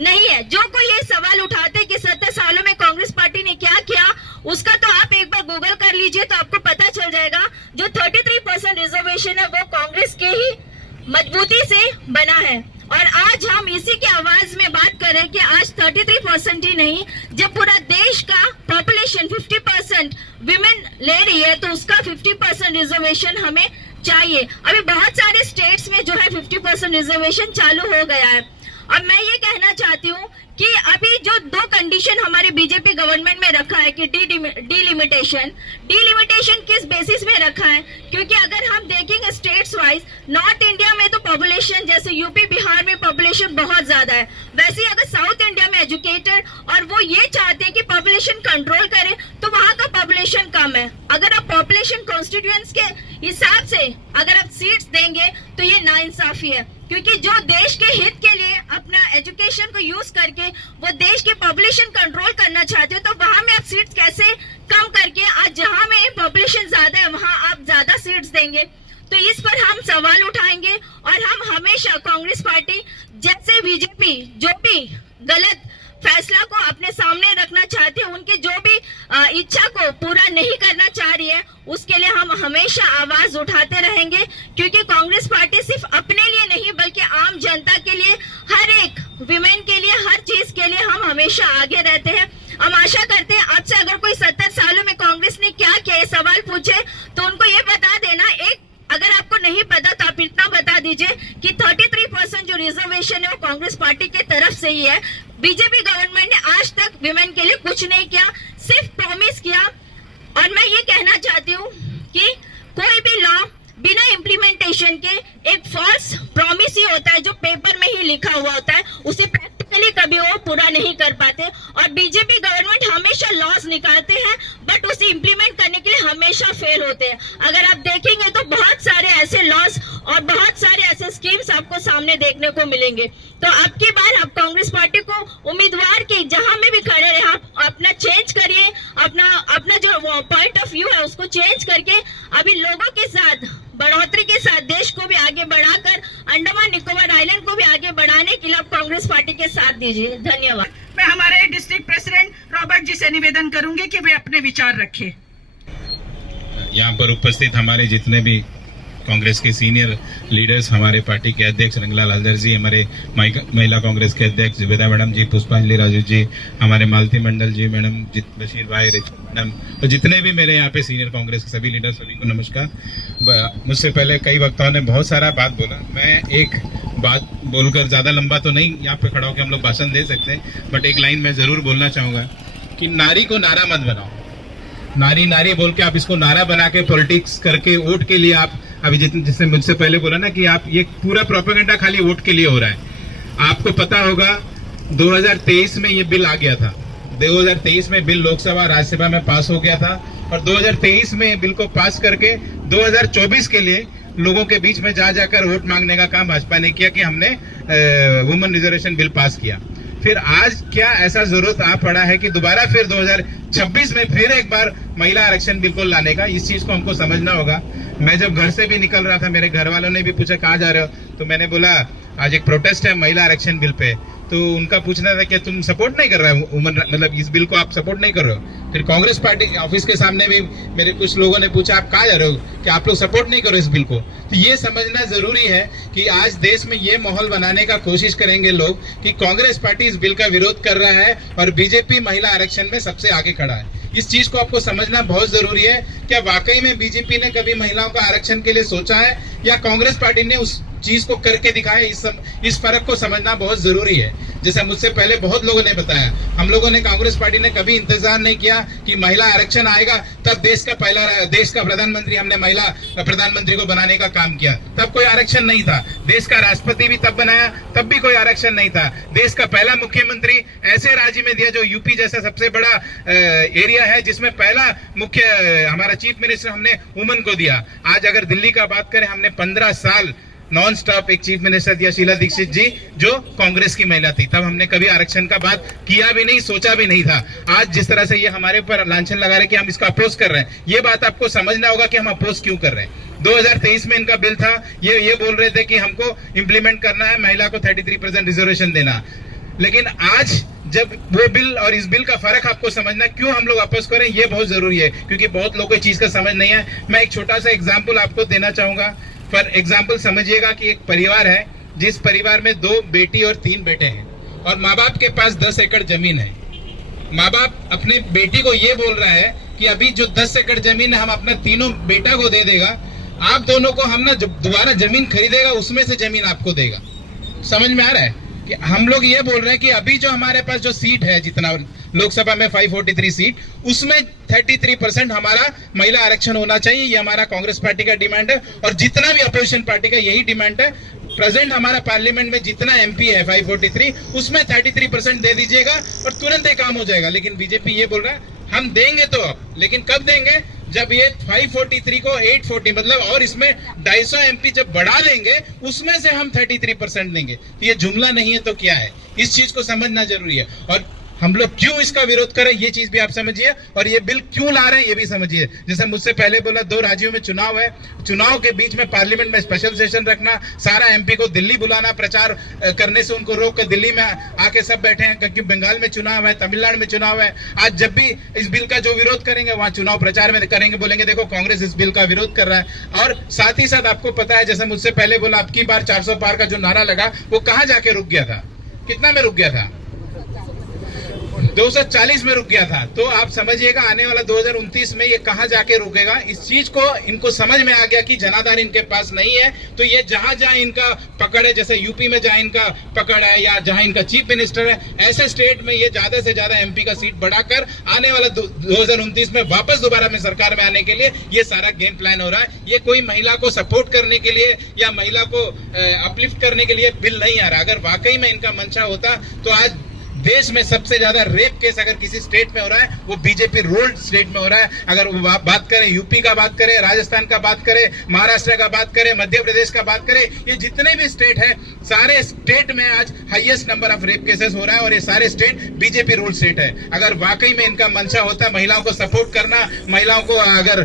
नहीं है। जो कोई ये सवाल उठाते कि 70 सालों में कांग्रेस पार्टी ने क्या किया, उसका तो आप एक बार गूगल कर लीजिए तो आपको पता चल जाएगा। जो 33% रिजर्वेशन है वो कांग्रेस के ही मजबूती से बना है। और आज हम इसी की आवाज में बात कर रहे हैं कि आज 33% ही नहीं, जब पूरा देश का पॉपुलेशन 50% विमेन ले रही है, तो उसका 50% रिजर्वेशन हमें चाहिए। अभी बहुत सारे स्टेट्स में जो है 50% रिजर्वेशन चालू हो गया है। अब मैं ये कहना चाहती हूँ कि अभी जो 2 कंडीशन हमारे बीजेपी गवर्नमेंट में रखा है कि डिलिमिटेशन किस बेसिस में रखा है? क्योंकि अगर हम देखेंगे स्टेट्स वाइज, नॉर्थ इंडिया में तो पॉपुलेशन जैसे यूपी बिहार में पॉपुलेशन बहुत ज्यादा है, वैसे ही अगर साउथ इंडिया में एजुकेटेड और वो ये चाहते हैं कि पॉपुलेशन कंट्रोल करे, तो वहाँ का पॉपुलेशन कम है। अगर आप पॉपुलेशन कॉन्स्टिट्यूएंट्स के हिसाब से अगर आप सीट्स देंगे तो ये नाइंसाफी है, क्योंकि जो देश के हित के लिए अपना एजुकेशन को यूज करके वो देश के पॉपुलेशन कंट्रोल करना चाहते हो, तो वहां में आप सीट्स कैसे कम करके आज जहां में पॉपुलेशन ज्यादा है वहां आप ज्यादा सीट्स देंगे? तो इस पर हम सवाल उठाएंगे और हम हमेशा कांग्रेस पार्टी जैसे बीजेपी जो भी गलत फैसला को अपने सामने रखना चाहती है, उनकी जो भी इच्छा को पूरा नहीं करना चाह रही है, उसके लिए हम हमेशा आवाज उठाते रहेंगे। क्योंकि कांग्रेस पार्टी सिर्फ अपने लिए नहीं बल्कि आम जनता के लिए, हर एक विमेन के लिए, हर चीज के लिए हम हमेशा आगे रहते हैं। हम आशा करते हैं आपसे अगर कोई 70 सालों में कांग्रेस ने क्या किया सवाल पूछे तो उनको ये बता देना। एक अगर आपको नहीं पता तो आप इतना बता दीजिए कि 33% जो रिजर्वेशन है वो कांग्रेस पार्टी की तरफ से ही है। बीजेपी गवर्नमेंट ने आज तक विमेन के लिए कुछ नहीं किया, सिर्फ प्रॉमिस किया। और मैं ये कहना चाहती हूँ कि कोई भी लॉ बिना इम्प्लीमेंटेशन के एक फॉल्स प्रॉमिस ही होता है, जो पेपर में ही लिखा हुआ होता है, उसे प्रैक्टिकली कभी वो पूरा नहीं कर पाते। और बीजेपी गवर्नमेंट हमेशा लॉज निकालते हैं बट उसे इम्प्लीमेंट करने के लिए हमेशा फेल होते हैं। अगर आप देखेंगे तो बहुत सारे ऐसे लॉज और बहुत सारे ऐसे स्कीम्स आपको सामने देखने को मिलेंगे। तो अब की बार आप कांग्रेस पार्टी को उम्मीदवार की जहां में भी खड़े रहे, आप अपना चेंज करिए, अपना जो पॉइंट ऑफ व्यू है उसको चेंज करके अभी लोगों के साथ, बढ़ोतरी के साथ देश को भी आगे बढ़ाकर अंडमान निकोबार आइलैंड को भी आगे बढ़ाने के लिए आप कांग्रेस पार्टी के साथ दीजिए। धन्यवाद। मैं हमारे डिस्ट्रिक्ट प्रेसिडेंट रॉबर्ट जी से निवेदन करूंगी कि वे अपने विचार रखें। यहाँ पर उपस्थित हमारे जितने भी कांग्रेस के सीनियर लीडर्स, हमारे पार्टी के अध्यक्ष रंगलाल हल्दर जी, हमारे महिला कांग्रेस के अध्यक्ष जुबेदा मैडम जी, पुष्पांजलि राजू जी, हमारे मालती मंडल जी मैडम, बशीर भाई, मैडम, और जितने भी मेरे यहाँ पे सीनियर कांग्रेस के सभी लीडर, सभी को नमस्कार। मुझसे पहले कई वक्ताओं ने बहुत सारा बात बोला, मैं एक बात बोलकर ज्यादा लंबा तो नहीं यहाँ पे खड़ा होकर हम लोग भाषण दे सकते हैं, बट एक लाइन मैं जरूर बोलना चाहूंगा कि नारी को नारा मत बनाओ। नारी नारी बोल के आप इसको नारा बना के पॉलिटिक्स करके वोट के लिए आप, अभी जिसने मुझसे पहले बोला ना कि आप ये पूरा प्रोपेगेंडा खाली वोट के लिए हो रहा है। आपको पता होगा 2023 में ये बिल आ गया था, 2023 में बिल लोकसभा राज्यसभा में पास हो गया था, और 2023 में बिल को पास करके 2024 के लिए लोगों के बीच में जा जाकर वोट मांगने का काम भाजपा ने किया कि हमने वुमेन रिजर्वेशन बिल पास किया। फिर आज क्या ऐसा जरूरत आ पड़ा है कि दोबारा फिर 26 में फिर एक बार महिला आरक्षण बिल्कुल लाने का, इस चीज को हमको समझना होगा। मैं जब घर से भी निकल रहा था, मेरे घर वालों ने भी पूछा कहाँ जा रहे हो, तो मैंने बोला आज एक प्रोटेस्ट है महिला आरक्षण बिल पे। तो उनका पूछना था कि तुम सपोर्ट नहीं कर रहे हो वुमन, मतलब इस बिल को आप सपोर्ट नहीं कर रहे हो। फिर कांग्रेस पार्टी ऑफिस के सामने भी मेरे कुछ लोगों ने पूछा आप कहाँ जा रहे हो, कि आप लोग सपोर्ट नहीं करो इस बिल को। तो ये समझना जरूरी है कि आज देश में ये माहौल बनाने का कोशिश करेंगे लोग कि कांग्रेस पार्टी इस बिल का विरोध कर रहा है और बीजेपी महिला आरक्षण में सबसे आगे खड़ा है। इस चीज को आपको समझना बहुत जरूरी है। क्या वाकई में बीजेपी ने कभी महिलाओं का आरक्षण के लिए सोचा है, या कांग्रेस पार्टी ने उस चीज को करके दिखाया? इस फर्क को समझना बहुत जरूरी है। जैसे मुझसे पहले बहुत लोगों ने बताया, हम लोगों ने, कांग्रेस पार्टी ने कभी इंतजार नहीं किया कि महिला आरक्षण आएगा तब देश का प्रधानमंत्री, हमने महिला प्रधानमंत्री को बनाने का काम किया। तब कोई आरक्षण नहीं था। देश का राष्ट्रपति भी तब बनाया, तब भी कोई आरक्षण नहीं था। देश का पहला मुख्यमंत्री ऐसे राज्य में दिया जो यूपी जैसा सबसे बड़ा एरिया है, जिसमें पहला हमारा चीफ मिनिस्टर हमने वुमन को दिया। आज अगर दिल्ली का बात करें, हमने 15 साल नॉन स्टॉप एक चीफ मिनिस्टर दिया, शीला दीक्षित जी, जो कांग्रेस की महिला थी। तब हमने कभी आरक्षण का बात किया भी नहीं, सोचा भी नहीं था। आज जिस तरह से ये हमारे ऊपर लांछन लगा रहे कि हम इसका अपोज कर रहे हैं, ये बात आपको समझना होगा कि हम अपोज क्यों कर रहे हैं। 2023 में इनका बिल था, ये बोल रहे थे कि हमको इंप्लीमेंट करना है, महिला को 33% रिजर्वेशन देना। लेकिन आज जब वो बिल और इस बिल का फर्क आपको समझना, क्यों हम लोग अपोज करें, ये बहुत जरूरी है, क्योंकि बहुत लोगों को चीज का समझ नहीं है। मैं एक छोटा सा एग्जाम्पल आपको देना चाहूंगा। फॉर एग्जाम्पल समझिएगा कि एक परिवार है, जिस परिवार में 2 बेटी और 3 बेटे हैं, और माँ बाप के पास 10 एकड़ जमीन है। माँ बाप अपने बेटी को ये बोल रहा है कि अभी जो 10 एकड़ जमीन है हम अपना तीनों बेटा को दे देगा, आप दोनों को हम ना दोबारा जमीन खरीदेगा, उसमें से जमीन आपको देगा। समझ में आ रहा है कि हम लोग ये बोल रहे हैं कि अभी जो हमारे पास जो सीट है, जितना लोकसभा में 543 सीट, उसमें 33% हमारा महिला आरक्षण होना चाहिए। ये हमारा कांग्रेस पार्टी का डिमांड है, और जितना भी अपोजिशन पार्टी का यही डिमांड है। प्रेजेंट हमारा पार्लियामेंट में जितना एमपी है 543, उसमें 33% दे दीजिएगा और तुरंत ही काम हो जाएगा। लेकिन बीजेपी ये बोल रहा है हम देंगे तो अब, लेकिन कब देंगे? जब ये 543 को 840, मतलब और इसमें 250 एमपी जब बढ़ा देंगे, उसमें से हम 33% देंगे। ये जुमला नहीं है तो क्या है? इस चीज को समझना जरूरी है। और हम लोग क्यों इसका विरोध करें, ये चीज भी आप समझिए, और ये बिल क्यों ला रहे हैं ये भी समझिए। जैसे मुझसे पहले बोला, 2 राज्यों में चुनाव है, चुनाव के बीच में पार्लियामेंट में स्पेशल सेशन रखना, सारा एमपी को दिल्ली बुलाना, प्रचार करने से उनको रोक कर दिल्ली में आके सब बैठे हैं, क्योंकि बंगाल में चुनाव है, तमिलनाडु में चुनाव है। आज जब भी इस बिल का जो विरोध करेंगे, वहां चुनाव प्रचार में करेंगे, बोलेंगे देखो कांग्रेस इस बिल का विरोध कर रहा है। और साथ ही साथ आपको पता है, जैसे मुझसे पहले बोला, अब की बार 400 पार का जो नारा लगा, वो कहां जाके रुक गया था? कितना में रुक गया था? 240 में रुक गया था। तो आप समझिएगा आने वाला 2029 में ये कहां जाके रुकेगा। इस चीज को इनको समझ में आ गया कि जनाधार इनके पास नहीं है, तो ये जहां जहां इनका पकड़ है, जैसे यूपी में जहां इनका पकड़ है या जहां इनका चीफ मिनिस्टर है, ऐसे स्टेट में ये ज्यादा से ज्यादा एमपी का सीट बढ़ाकर आने वाला 2029 में वापस दोबारा में सरकार में आने के लिए ये सारा गेम प्लान हो रहा है। ये कोई महिला को सपोर्ट करने के लिए या महिला को अपलिफ्ट करने के लिए बिल नहीं आ रहा। अगर वाकई में इनका मंशा होता तो आज देश में सबसे ज्यादा रेप केस अगर किसी स्टेट में हो रहा है, वो बीजेपी रूल्ड स्टेट में हो रहा है। अगर वो बात करें यूपी का, बात करें राजस्थान का, बात करें महाराष्ट्र का, बात करें मध्य प्रदेश का, बात करें, ये जितने भी स्टेट है, सारे स्टेट में आज highest number of rape cases हो रहा है, और ये सारे स्टेट बीजेपी रूल्ड स्टेट है। अगर वाकई में इनका मंशा होता महिलाओं को सपोर्ट करना, महिलाओं को अगर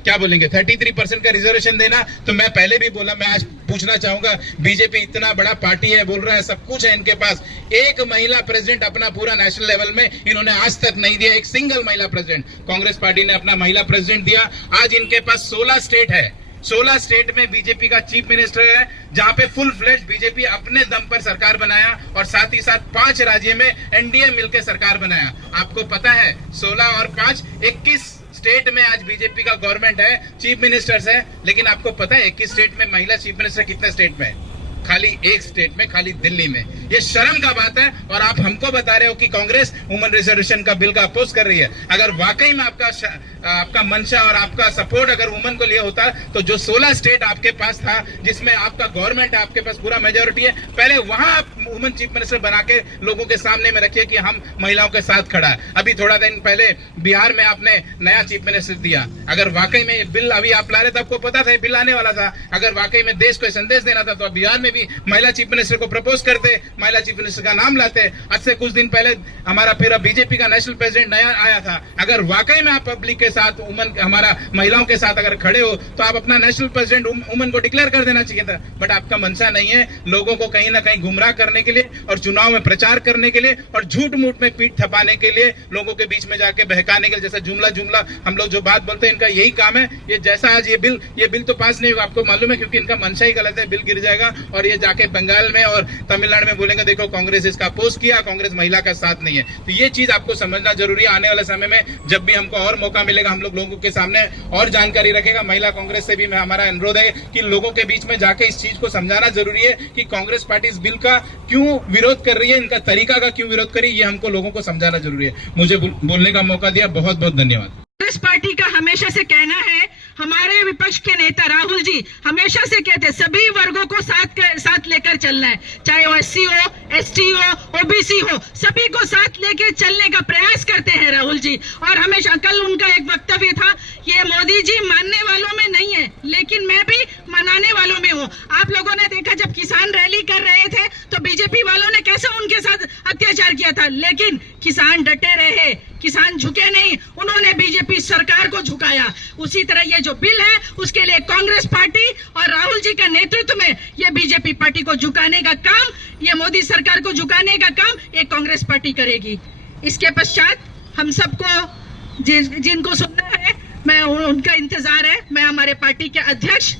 क्या बोलेंगे 33% का रिजर्वेशन देना, तो मैं पहले भी बोला, मैं आज पूछना चाहूंगा, बीजेपी इतना बड़ा पार्टी है, बोल रहा है सब कुछ है इनके पास, एक महिला प्रेसिडेंट अपना पूरा नेशनल लेवल में इन्होंने आज तक नहीं दिया, एक सिंगल महिला प्रेसिडेंट। कांग्रेस पार्टी ने अपना महिला प्रेसिडेंट दिया। आज इनके पास 16 स्टेट है, 16 स्टेट में बीजेपी का चीफ मिनिस्टर है, जहां पे फुल फ्लेज बीजेपी अपने दम पर सरकार बनाया, और साथ ही साथ 5 राज्य में एनडीए मिलकर सरकार बनाया। आपको पता है 16 और 5 21 स्टेट में आज बीजेपी का गवर्नमेंट है, चीफ मिनिस्टर्स है। लेकिन आपको पता है 21 स्टेट में महिला चीफ मिनिस्टर कितने स्टेट में है? खाली एक स्टेट में, खाली दिल्ली में। ये शर्म का बात है। और आप हमको बता रहे हो कि कांग्रेस वुमन रिजर्वेशन का बिल का अपोज कर रही है। अगर वाकई में आपका मंशा और आपका सपोर्ट अगर वुमन को लिए होता, तो जो 16 स्टेट आपके पास था, जिसमें आपका गवर्नमेंट है, आपके पास पूरा मेजोरिटी है, पहले वहां आप वुमन चीफ मिनिस्टर बना के लोगों के सामने में रखिए कि हम महिलाओं के साथ खड़ा है। अभी थोड़ा दिन पहले बिहार में आपने नया चीफ मिनिस्टर दिया। अगर वाकई में बिल अभी आप ला रहे थे, आपको पता था बिल आने वाला था, अगर वाकई में देश को संदेश देना था, तो बिहार में भी महिला चीफ मिनिस्टर को प्रपोज करते, महिला चीफ मिनिस्टर का नाम लाते हैं। आज से कुछ दिन पहले हमारा पूरा बीजेपी का नेशनल प्रेसिडेंट नया आया था। अगर वाकई में आप पब्लिक के साथ हमारा महिलाओं के साथ अगर खड़े हो तो आप अपना नेशनल प्रेसिडेंट वुमन को डिक्लेयर कर देना चाहिए था, बट आपका मंशा नहीं है। लोगों को कहीं ना कहीं गुमराह करने के लिए और चुनाव में प्रचार करने के लिए और झूठ मूठ में पीठ थपाने के लिए, लोगों के बीच में जाके बहकाने के लिए, जैसा जुमला हम लोग जो बात बोलते हैं इनका यही काम है। ये जैसा आज ये बिल तो पास नहीं होगा, आपको मालूम है, क्योंकि इनका मंशा ही गलत है। बिल गिर जाएगा और ये जाके बंगाल में और तमिलनाडु में बोलेंगे देखो कांग्रेस इसका अपोज किया, कांग्रेस महिला का साथ नहीं है। तो ये चीज आपको समझना जरूरी है। आने वाले समय में जब भी हमको और मौका मिलेगा हम लोगों के सामने और जानकारी रखेगा। महिला कांग्रेस से भी हमारा अनुरोध है कि लोगों के बीच में जाके इस चीज को समझाना जरूरी है कि कांग्रेस पार्टी इस बिल का क्यों विरोध कर रही है, इनका तरीका का क्यों विरोध कर रही है, ये हमको लोगों को समझाना जरूरी है। मुझे बोलने का मौका दिया, बहुत बहुत धन्यवाद। कांग्रेस पार्टी का हमेशा से कहना है, हमारे विपक्ष के नेता राहुल जी हमेशा से कहते हैं सभी वर्गों को साथ लेकर चलना है, चाहे वो एससी हो, एसटी हो, ओबीसी हो, सभी को साथ लेकर चलने का प्रयास करते हैं राहुल जी। और हमेशा कल उनका एक वक्तव्य था, ये मोदी जी मानने वालों में नहीं है लेकिन मैं भी मनाने वालों में हूँ। आप लोगों ने देखा जब किसान रैली कर रहे थे तो बीजेपी वालों ने कैसे उनके साथ अत्याचार किया था, लेकिन किसान डटे रहे, किसान झुके नहीं, उन्होंने बीजेपी सरकार को झुकाया। उसी तरह ये जो बिल है उसके लिए कांग्रेस पार्टी और राहुल जी का नेतृत्व में ये बीजेपी पार्टी को झुकाने का काम, ये मोदी सरकार को झुकाने का काम ये कांग्रेस पार्टी करेगी। इसके पश्चात हम सबको जिनको सुनना है, मैं उनका इंतजार है। मैं हमारे पार्टी के अध्यक्ष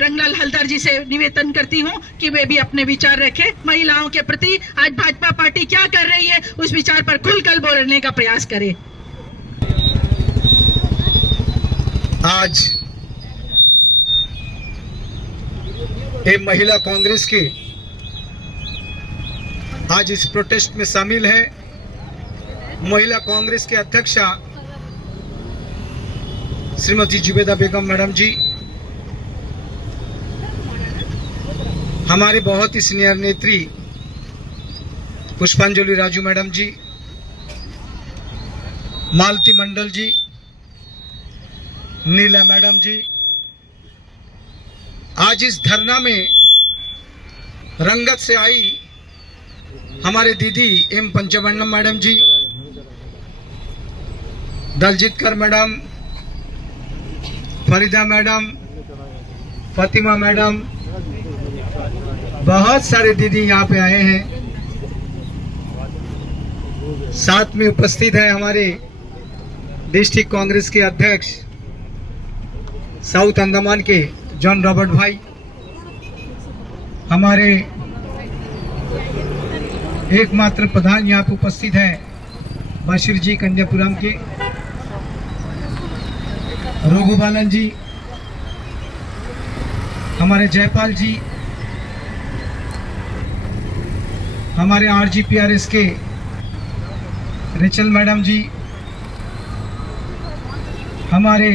रंगलाल हलदर जी से निवेदन करती हूं कि वे भी अपने विचार रखें महिलाओं के प्रति। आज भाजपा पार्टी क्या कर रही है उस विचार पर खुलकर बोलने का प्रयास करें। आज ये महिला कांग्रेस के आज इस प्रोटेस्ट में शामिल है। महिला कांग्रेस के अध्यक्षा श्रीमती जुबेदा बेगम मैडम जी, हमारे बहुत ही सीनियर नेत्री पुष्पांजलि राजू मैडम जी, मालती मंडल जी, नीला मैडम जी, आज इस धरना में रंगत से आई हमारे दीदी M Panchavarnam madam ji, Daljit madam, Farida madam, Fatima madam, बहुत सारे दीदी यहाँ पे आए हैं। साथ में उपस्थित है हमारे डिस्ट्रिक्ट कांग्रेस के अध्यक्ष साउथ अंडमान के जॉन रॉबर्ट भाई, हमारे एकमात्र प्रधान यहाँ पे उपस्थित है बशीर जी कन्यापुरम के, रघुबालन जी, हमारे जयपाल जी, हमारे आरजीपीआरएस के रेचल मैडम जी, हमारे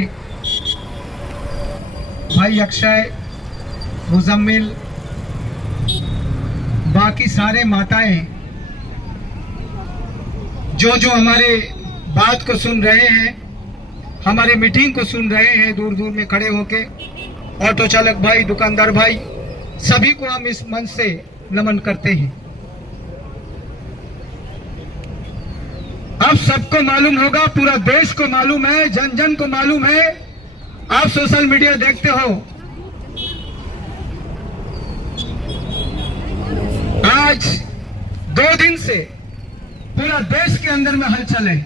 भाई अक्षय, मुजम्मिल, बाकी सारे माताएं जो हमारे बात को सुन रहे हैं, हमारे मीटिंग को सुन रहे हैं दूर दूर में खड़े होके, ऑटो चालक भाई, दुकानदार भाई, सभी को हम इस मंच से नमन करते हैं। आप सबको मालूम होगा, पूरा देश को मालूम है, जन जन को मालूम है, आप सोशल मीडिया देखते हो, आज 2 दिन से पूरा देश के अंदर में हलचल है।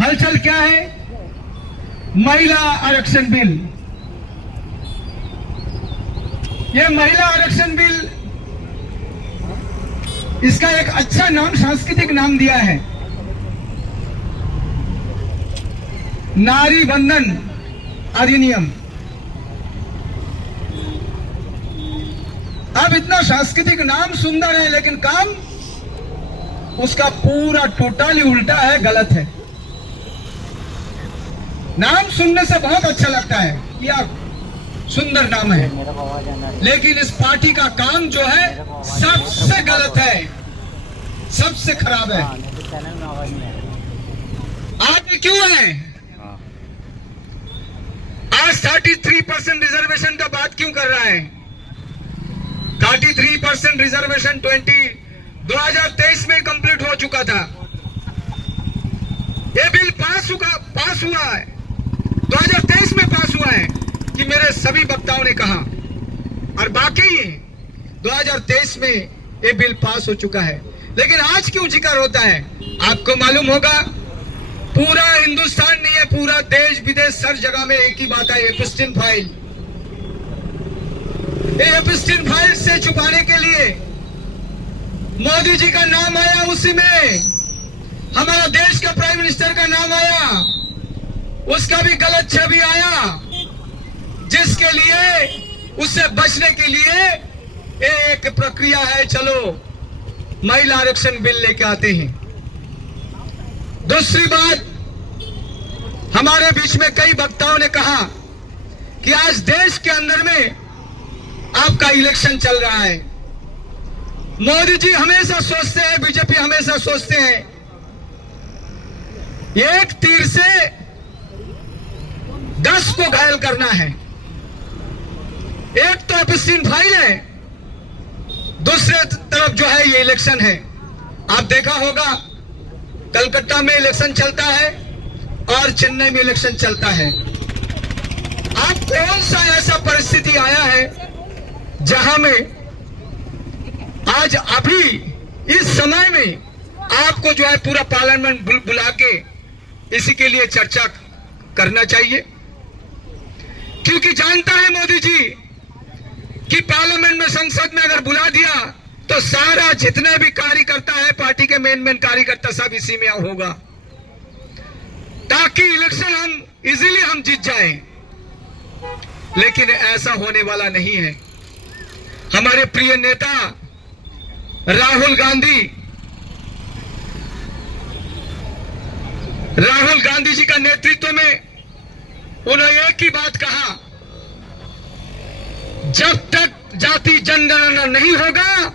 हलचल क्या है? महिला आरक्षण बिल। ये महिला आरक्षण बिल, इसका एक अच्छा नाम, सांस्कृतिक नाम दिया है, नारी बंधन अधिनियम। अब इतना सांस्कृतिक नाम सुंदर है लेकिन काम उसका पूरा टोटली उल्टा है, गलत है। नाम सुनने से बहुत अच्छा लगता है, यार सुंदर नाम है, लेकिन इस पार्टी का काम जो है सबसे गलत है, सबसे खराब है। आज क्यों है? आज 33% रिजर्वेशन का बात क्यों कर रहा है? 33% रिजर्वेशन 2023 में कंप्लीट हो चुका था। ये बिल पास हुआ है, 2023 में पास हुआ है कि मेरे सभी वक्ताओं ने कहा, और बाकी 2023 में ये बिल पास हो चुका है। लेकिन आज क्यों जिक्र होता है? आपको मालूम होगा, पूरा हिंदुस्तान नहीं है, पूरा देश विदेश हर जगह में एक ही बात है, एपस्टीन फाइल। एपस्टीन फाइल से छुपाने के लिए मोदी जी का नाम आया, उसी में हमारा देश का प्राइम मिनिस्टर का नाम आया, उसका भी गलत छवि आया, जिसके लिए उससे बचने के लिए एक प्रक्रिया है, चलो महिला आरक्षण बिल लेके आते हैं। दूसरी बात, हमारे बीच में कई वक्ताओं ने कहा कि आज देश के अंदर में आपका इलेक्शन चल रहा है। मोदी जी हमेशा सोचते हैं, बीजेपी हमेशा सोचते हैं, एक तीर से 10 को घायल करना है। एक तो एपस्टीन फाइल है, दूसरे तरफ जो है ये इलेक्शन है। आप देखा होगा, कलकत्ता में इलेक्शन चलता है और चेन्नई में इलेक्शन चलता है। आप कौन सा ऐसा परिस्थिति आया है जहां में आज अभी इस समय में आपको जो है पूरा पार्लियामेंट बुला के इसी के लिए चर्चा करना चाहिए, क्योंकि जानता है मोदी जी कि पार्लियामेंट में, संसद में अगर बुला दिया तो सारा जितने भी कार्यकर्ता है, पार्टी के मेन कार्यकर्ता, सब इसी में होगा, ताकि इलेक्शन हम इजीली जीत जाएं। लेकिन ऐसा होने वाला नहीं है। हमारे प्रिय नेता राहुल गांधी जी का नेतृत्व में उन्होंने एक ही बात कहा, जब तक जाति जनगणना नहीं होगा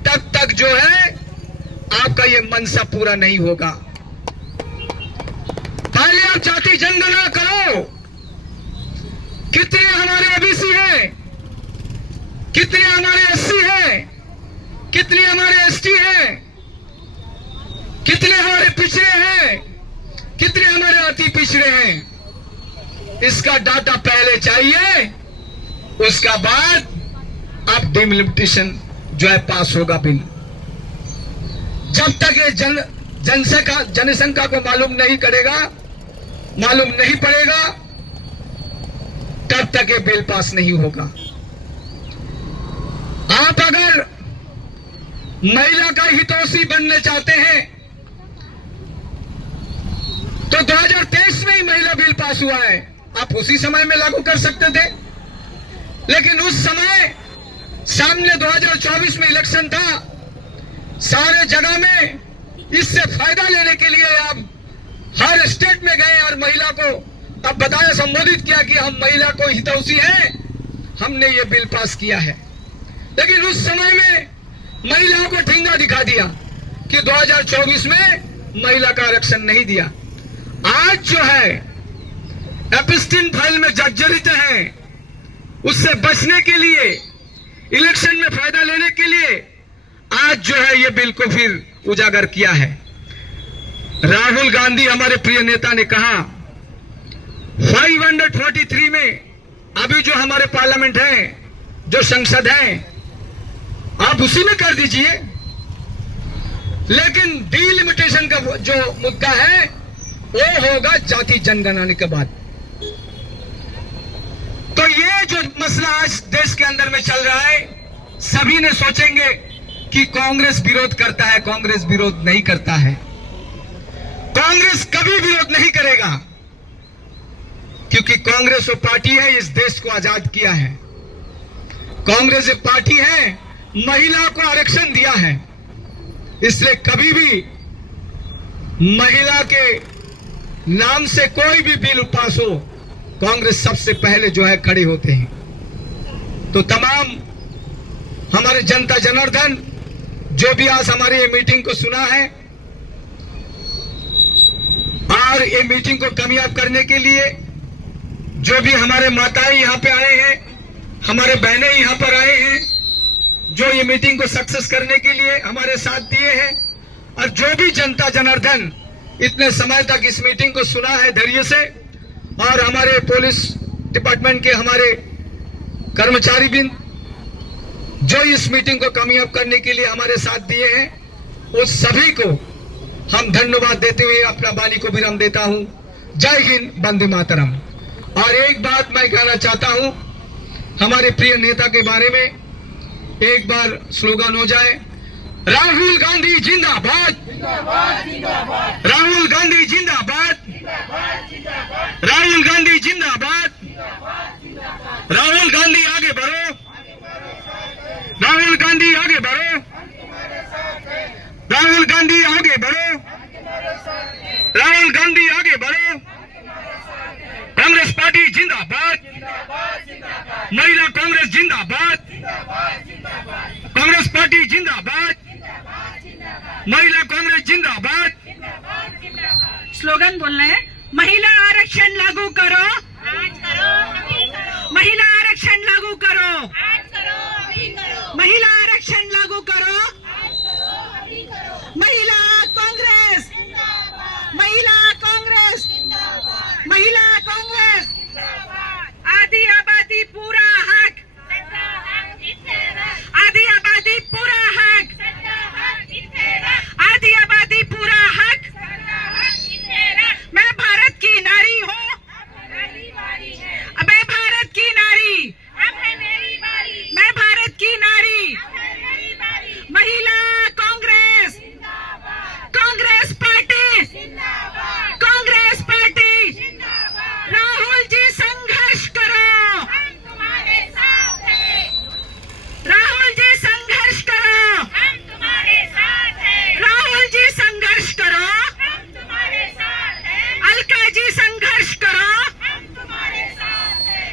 तब तक जो है आपका ये मनसा पूरा नहीं होगा। पहले आप जाति जनगणना करो, कितने हमारे ओबीसी हैं, कितने हमारे एससी हैं, कितने हमारे एसटी हैं, कितने हमारे पिछड़े हैं, कितने हमारे अति पिछड़े हैं, इसका डाटा पहले चाहिए। उसका बाद अब डिलिमिटेशन जो है पास होगा बिल। जब तक ये जनसंख्या को मालूम नहीं पड़ेगा, तब तक ये बिल पास नहीं होगा। आप अगर महिला का हितैषी बनना चाहते हैं तो 2023 में ही महिला बिल पास हुआ है, आप उसी समय में लागू कर सकते थे। लेकिन उस समय सामने 2024 में इलेक्शन था, सारे जगह में इससे फायदा लेने के लिए आप हर स्टेट में गए और महिला को अब बताया, संबोधित किया कि हम महिला को हितैषी हैं, हमने ये बिल पास किया है। लेकिन उस समय में महिलाओं को ठेंगा दिखा दिया कि 2024 में महिला का आरक्षण नहीं दिया। आज जो है एपस्टीन फाइल में जर्जरित हैं, उससे बचने के लिए, इलेक्शन में फायदा लेने के लिए आज जो है ये बिल को फिर उजागर किया है। राहुल गांधी हमारे प्रिय नेता ने कहा 543 में अभी जो हमारे पार्लियामेंट है, जो संसद है, आप उसी में कर दीजिए। लेकिन डिलिमिटेशन का जो मुद्दा है वो होगा जाति जनगणना के बाद। तो ये जो मसला आज देश के अंदर में चल रहा है, सभी ने सोचेंगे कि कांग्रेस विरोध करता है, कांग्रेस विरोध नहीं करता है। कांग्रेस कभी विरोध नहीं करेगा, क्योंकि कांग्रेस वो पार्टी है इस देश को आजाद किया है। कांग्रेस एक पार्टी है, महिला को आरक्षण दिया है, इसलिए कभी भी महिला के नाम से कोई भी बिल पास हो, कांग्रेस सबसे पहले जो है खड़े होते हैं। तो तमाम हमारे जनता जनार्दन जो भी आज हमारी ये मीटिंग को सुना है और ये मीटिंग को कामयाब करने के लिए जो भी हमारे माताएं यहाँ पे आए हैं, हमारे बहनें यहाँ पर आए हैं, जो ये मीटिंग को सक्सेस करने के लिए हमारे साथ दिए हैं, और जो भी जनता जनार्दन इतने समय तक इस मीटिंग को सुना है धैर्य से, और हमारे पुलिस डिपार्टमेंट के हमारे कर्मचारी भी जो इस मीटिंग को कामयाब करने के लिए हमारे साथ दिए हैं, उस सभी को हम धन्यवाद देते हुए अपना वाणी को विराम देता हूं। जय हिंद, वंदे मातरम। और एक बात मैं कहना चाहता हूं, हमारे प्रिय नेता के बारे में एक बार स्लोगन हो जाए, राहुल गांधी जिंदाबाद, राहुल गांधी जिंदाबाद, राहुल गांधी जिंदाबाद, राहुल गांधी आगे बढ़ो, राहुल गांधी आगे बढ़ो, राहुल गांधी आगे बढ़ो, राहुल गांधी आगे बढ़ो। कांग्रेस पार्टी जिंदाबाद, महिला कांग्रेस जिंदाबाद, कांग्रेस पार्टी जिंदाबाद, महिला कांग्रेस जिंदाबाद। स्लोगन बोलना है, महिला आरक्षण लागू करो, महिला आरक्षण लागू करो, महिला आरक्षण लागू करो, महिला कांग्रेस, महिला कांग्रेस, महिला कांग्रेस। आदि आबादी पूरा हक, आदि आबादी पूरा हक, आदि आबादी पूरा हक। मैं भारत की नारी हूँ, मैं भारत की नारी, मैं भारत की नारी। महिला कांग्रेस, कांग्रेस पार्टी, कांग्रेस पार्टी। राहुल जी संघर्ष करो, राहुल जी संघर्ष करो, राहुल जी संघर्ष करो, अलका जी संघर्ष करो।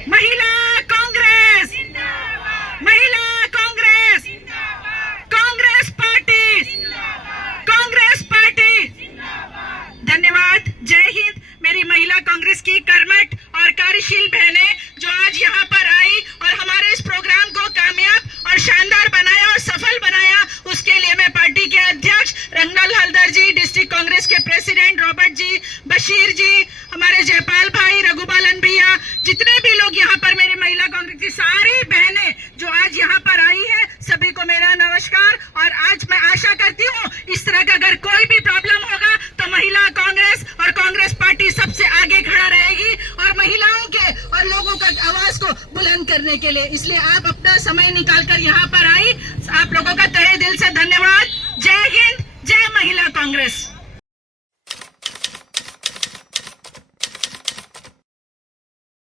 महिला कांग्रेस, महिला कांग्रेस, कांग्रेस पार्टी, कांग्रेस पार्टी। धन्यवाद। जय हिंद। मेरी महिला कांग्रेस की कर्मठ और कार्यशील बहनें जो आज यहाँ पर आई और हमारे इस प्रोग्राम को कामयाब और शानदार बनाया और सफल बनाया, उसके लिए मैं पार्टी के अध्यक्ष रंगलाल हल्दर जी, डिस्ट्रिक्ट कांग्रेस के प्रेसिडेंट रॉबर्ट जी, बशीर जी, हमारे जयपाल भाई, रघुबालन भैया, जितने भी लोग यहाँ पर मेरी महिला कांग्रेस की सारी बहनें जो आज यहाँ पर आई है, सभी को मेरा नमस्कार। और आज मैं आशा करती हूँ इस तरह का अगर कोई भी प्रॉब्लम होगा तो महिला कांग्रेस और कांग्रेस पार्टी सबसे आगे खड़ा रहेगी और महिलाओं के और लोगों का आवाज को बुलंद करने के लिए। इसलिए आप अपना समय निकालकर यहाँ पर आई, आप लोगों का तहे दिल से धन्यवाद।